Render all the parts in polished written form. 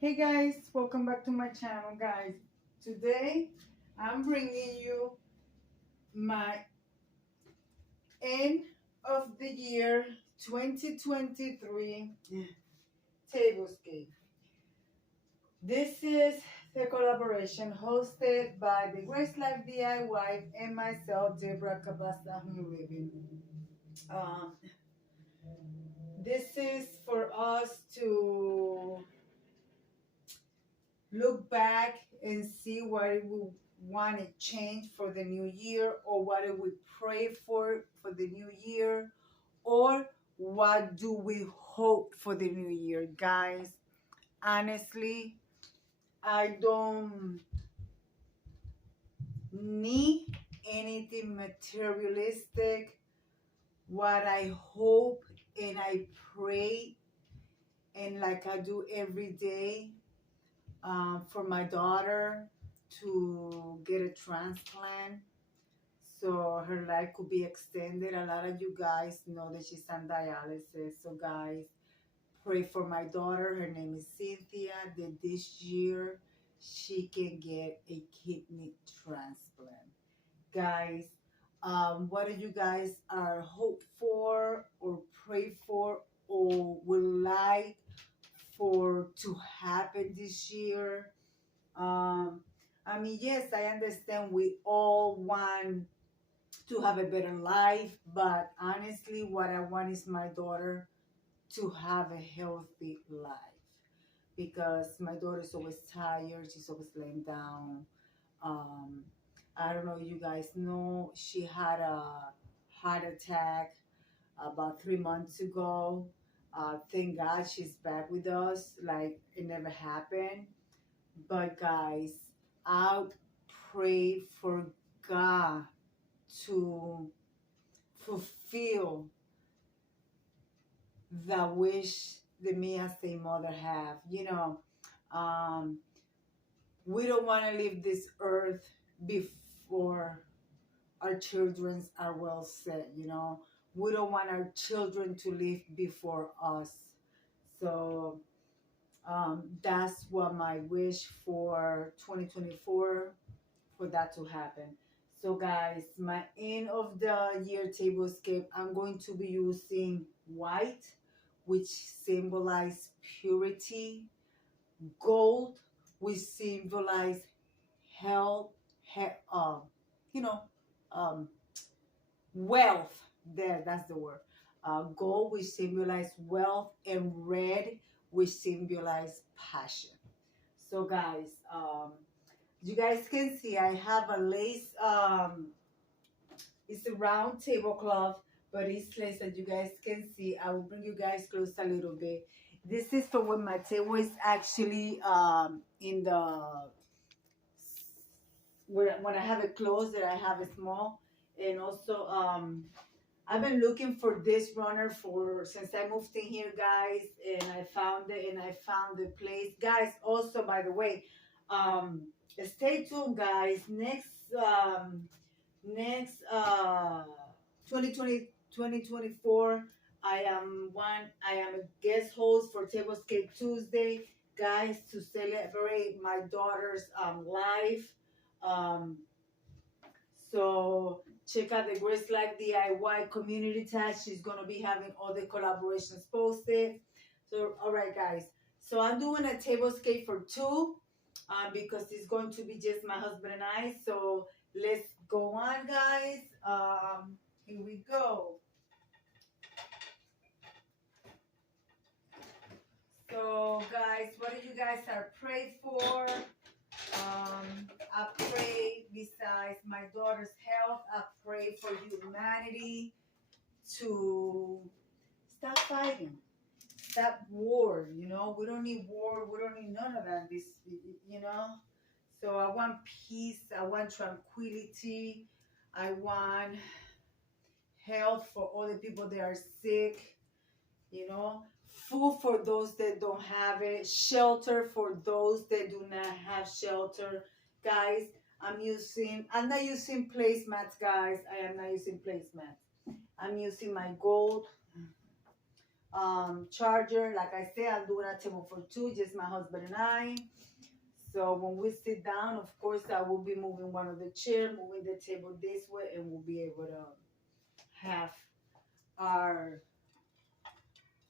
Hey guys, welcome back to my channel, guys. Today I'm bringing you my end of the year 2023 Tablescape. This is the collaboration hosted by the Grace Life DIY and myself, Deborah Cabassa Home Living. Um, this is for us to look back and see what we want to change for the new year, or what do we pray for the new year, or what do we hope for the new year. Guys, honestly, I don't need anything materialistic. What I hope and I pray, and like I do every day, for my daughter to get a transplant so her life could be extended. A lot of you guys know that she's on dialysis. So guys, pray for my daughter. Her name is Cynthia, that this year she can get a kidney transplant. Guys, what do you guys are hope for or pray for or would like for to happen this year? Um, I mean, yes, I understand we all want to have a better life, but honestly, what I want is my daughter to have a healthy life, because my daughter is always tired, she's always laying down. Um, I don't know, you guys know she had a heart attack about 3 months ago. Thank God she's back with us, like it never happened. But guys, I pray for God to fulfill the wish that me as a mother have. Um, we don't want to leave this earth before our children are well set. We don't want our children to live before us. So that's what my wish for 2024, for that to happen. So guys, my end of the year tablescape, I'm going to be using white, which symbolize purity, gold, which symbolize health, you know, um, wealth. That's the word. Gold, which symbolize wealth, and red, which symbolize passion. So guys, you guys can see I have a lace, it's a round tablecloth, but it's lace that you guys can see. I will bring you guys close a little bit. This is for when my table is actually in the, when I have it closed, that I have it small. And also I've been looking for this runner for since I moved in here, guys, and I found it, and I found the place. Guys, also, by the way, um stay tuned, guys. Next 2020 2024, I am a guest host for Tablescape Tuesday, guys, to celebrate my daughter's life. um so check out the Grace Life DIY community tab. She's gonna be having all the collaborations posted. So all right, guys. So I'm doing a tablescape for two, because it's going to be just my husband and I. So let's go on, guys. Here we go. So guys, what do you guys are praying for? I pray, besides my daughter's health, I pray for humanity to stop fighting, stop war. We don't need war. We don't need none of that. You know. So I want peace. I want tranquility. I want health for all the people that are sick. Food for those that don't have it, shelter for those that do not have shelter. Guys, I'm not using placemats, guys. I am not using placemats. I'm using my gold, charger. Like I said, I'm doing a table for two, just my husband and I. So when we sit down, of course, I will be moving one of the chair, moving the table this way, and we'll be able to have our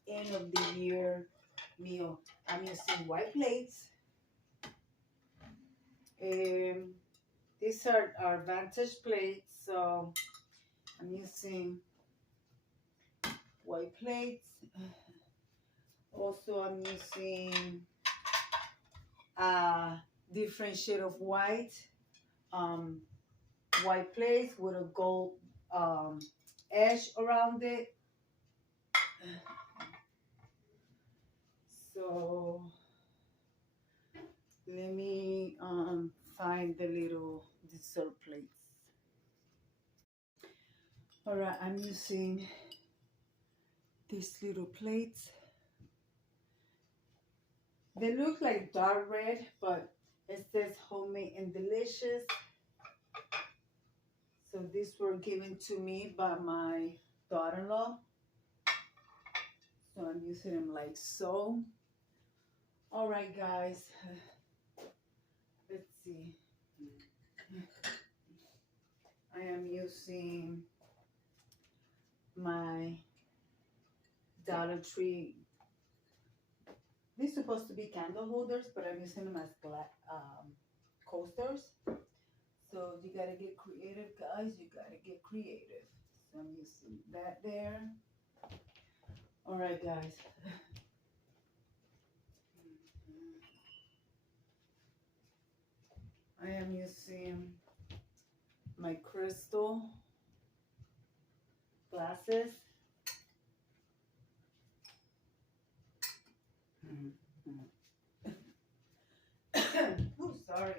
end of the year meal. I'm using white plates. These are our vantage plates, so I'm using white plates. Also, I'm using a different shade of white, white plates with a gold edge around it. So let me find the little dessert plates. All right, I'm using these little plates. They look like dark red, but it says homemade and delicious. So these were given to me by my daughter-in-law. So I'm using them like so. All right, guys. Let's see. I am using my Dollar Tree. These are supposed to be candle holders, but I'm using them as coasters. So you gotta get creative, guys. You gotta get creative. So I'm using that there. All right, guys. I am using my crystal glasses. Oh, sorry.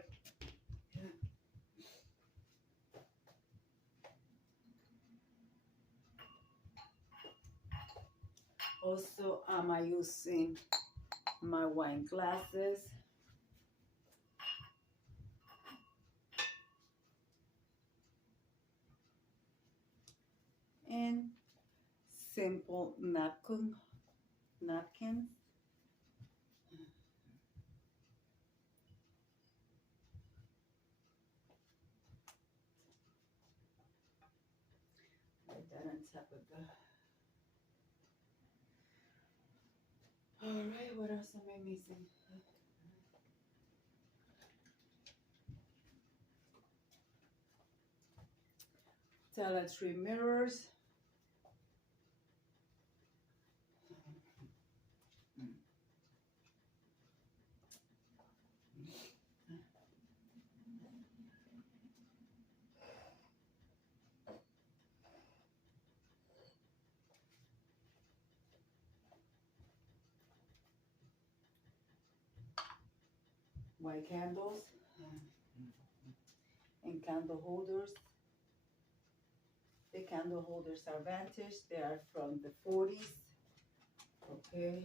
Also, am I using my wine glasses? And simple napkins. Like that on top of the. All right, what else am I missing? Dollar Tree mirrors. White candles and candle holders. The candle holders are vintage. They are from the 40s. Okay.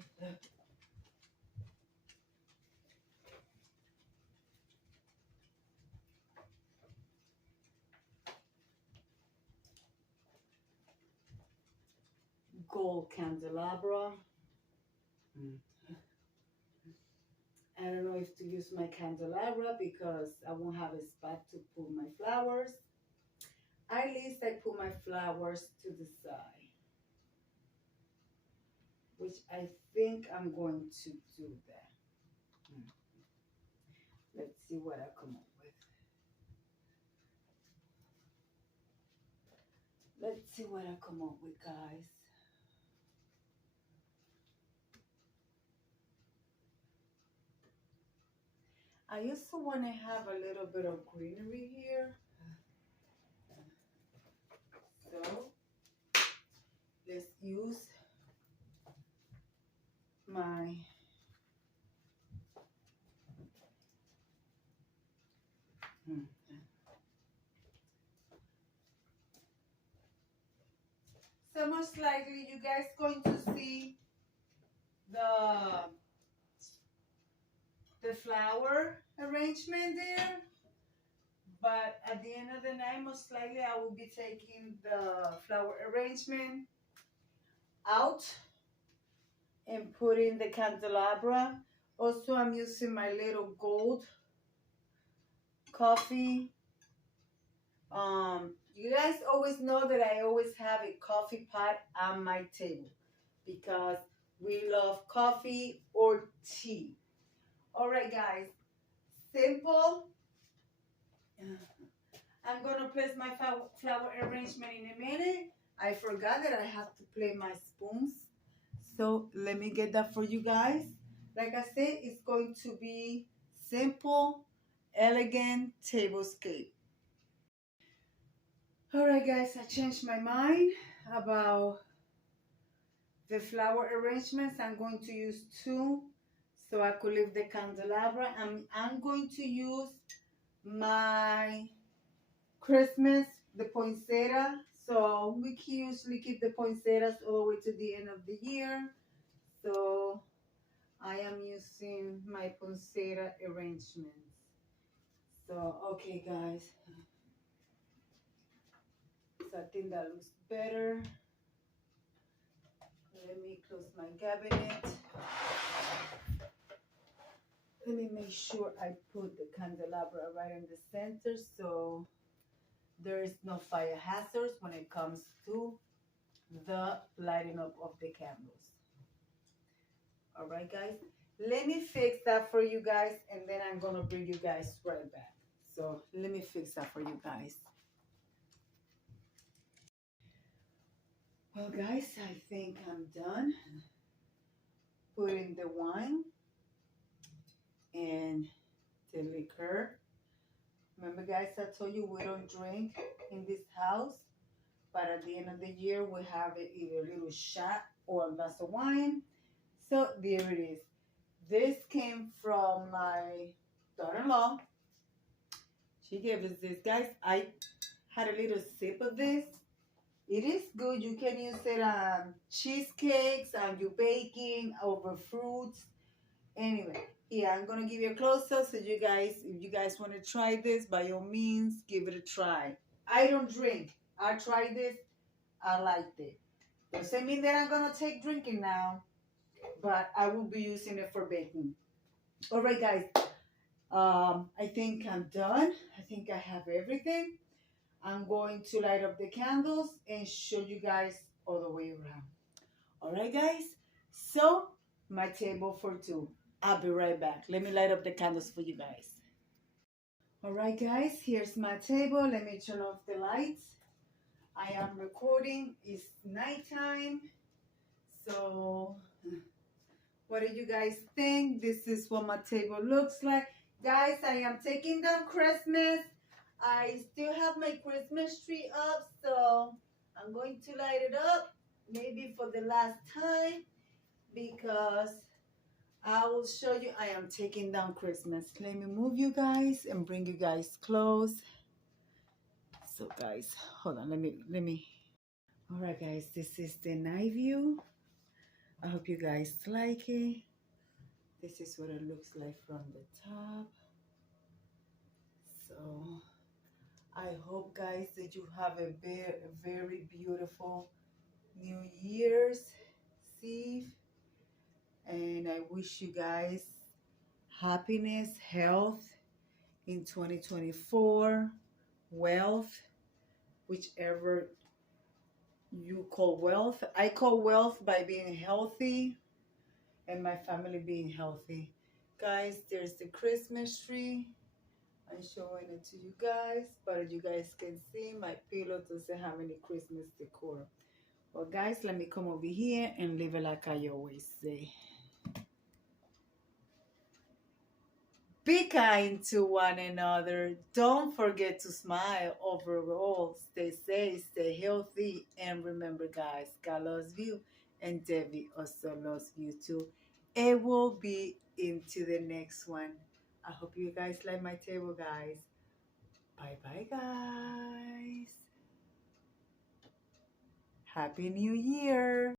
Gold candelabra. I don't know if to use my candelabra because I won't have a spot to put my flowers. At least I put my flowers to the side, which I think I'm going to do that. Let's see what I come up with. Let's see what I come up with, guys. I also want to have a little bit of greenery here. So let's use my so most likely you guys going to see the flower arrangement there, but at the end of the night most likely I will be taking the flower arrangement out and put in the candelabra. Also, I'm using my little gold coffee. You guys always know that I always have a coffee pot on my table because we love coffee or tea. All right, guys, simple. I'm gonna place my flower arrangement in a minute. I forgot that I have to play my spoons. So let me get that for you guys. Like I said, it's going to be simple, elegant tablescape. All right, guys, I changed my mind about the flower arrangements. I'm going to use two so I could leave the candelabra. I'm going to use my Christmas, the poinsettia. So we usually keep the poinsettias all the way to the end of the year. So I am using my poinsettia arrangements. So, okay, guys. So I think that looks better. Let me close my cabinet. Let me make sure I put the candelabra right in the center so there is no fire hazards when it comes to the lighting up of the candles. All right, guys. Let me fix that for you guys, and then I'm going to bring you guys right back. So let me fix that for you guys. Well, guys, I think I'm done putting the wine and the liquor. Remember, guys, I told you we don't drink in this house, but at the end of the year, we have either a little shot or a glass of wine. So there it is. This came from my daughter-in-law. She gave us this, guys. I had a little sip of this. It is good. You can use it on cheesecakes, on your baking, over fruits. Anyway, yeah, I'm going to give you a close-up so you guys, if you guys want to try this, by all means, give it a try. I don't drink. I tried this. I liked it. Doesn't mean that I'm going to take drinking now, but I will be using it for baking. All right, guys. I think I'm done. I think I have everything. I'm going to light up the candles and show you guys all the way around. All right, guys. So, my table for two. I'll be right back. Let me light up the candles for you guys. All right, guys. Here's my table. Let me turn off the lights. I am recording. It's nighttime. So, what do you guys think? This is what my table looks like. Guys, I am taking down Christmas. I still have my Christmas tree up, so I'm going to light it up maybe for the last time because I will show you I am taking down Christmas. Let me move you guys and bring you guys close. So guys, hold on, let me. All right, guys, this is the night view. I hope you guys like it. This is what it looks like from the top. So I hope, guys, that you have a very beautiful New Year's Eve. And I wish you guys happiness, health in 2024, wealth, whichever you call wealth. I call wealth by being healthy and my family being healthy. Guys, there's the Christmas tree. I'm showing it to you guys, but you guys can see my pillow doesn't have any Christmas decor. Well, guys, let me come over here and leave it like I always say. Be kind to one another. Don't forget to smile. Overall, stay safe, stay healthy, and remember, guys, God loves you, and Debbie also loves you too. It will be into the next one. I hope you guys like my table, guys. Bye-bye, guys. Happy New Year.